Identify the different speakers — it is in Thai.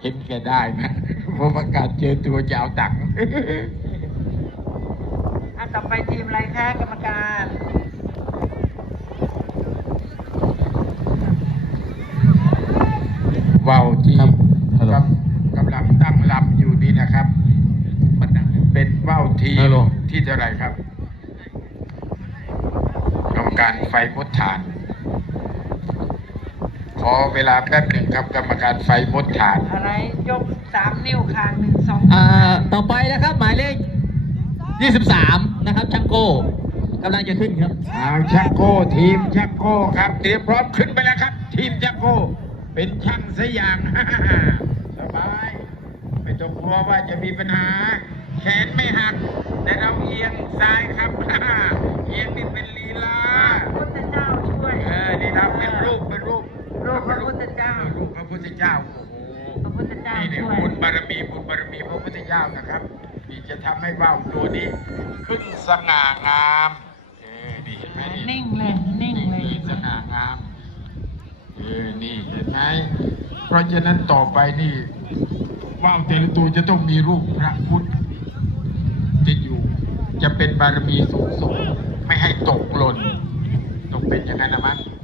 Speaker 1: เห็นแกได้นะเพราะประกาศเจอตัวจะเอาตังค์
Speaker 2: อะต่อไปทีมอะไรคะกรรมการ
Speaker 1: ว่าวที่
Speaker 3: ครับฮัลโหล
Speaker 1: กำกำลังตั้งลำอยู่นี่นะครับ มันเป็นว่าวที
Speaker 3: ฮัลโหล
Speaker 1: ที่เท่าไหรครับ กรรมการไฟมดฐานข อเวลาแป๊บหนึ่งครับกรรมการไฟมดฐาน
Speaker 2: อะไรยกสามนิ้วคางหนึ่งสอง
Speaker 4: อ่าต่อไปนะครับ หมายเลข 23 นะครับชังโก้กำลังจะขึ้นครับ
Speaker 1: เอาชักโก้ทีมชักโก้ครับ เตรียมพร้อมขึ้นไปแล้วครับ ทีมชักโก้เป็นช่างสยางสบายไม่ต้องกลัวว่าจะมีปัญหา แขนไม่หัก แต่เราเอียงซ้ายครับ เอียงนี่เป็นลีลา
Speaker 2: พระพุทธเจ้าช่วย
Speaker 1: เออนี่ทำเป็นรูปเป็นรูป
Speaker 2: รูปพระพุทธเจ้า
Speaker 1: รูปพระพุทธ เจ้าโอ้โห
Speaker 2: พระพุทธเจ้า
Speaker 1: นี่เนี่ย
Speaker 2: ช่วย
Speaker 1: บุญบารมีบุญบารมีพระพุทธเจ้านะครับนี่จะทำให้ว่าวตัวนี้ขึ้นสง่างามเออนี่เห็นไหมนี่
Speaker 2: นิ่งเลยนิ่งเลย
Speaker 1: นี่สง่างาม เออ นี่เห็นไหม เพราะฉะนั้นต่อไปนี่ว่าวแต่ละตัวจะต้องมีรูปพระพุทธจะอยู่ จะเป็นบารมีสูงส่งไม่ให้ตกหล่น ต้องเป็นอย่างนั้นนะมั้งนี่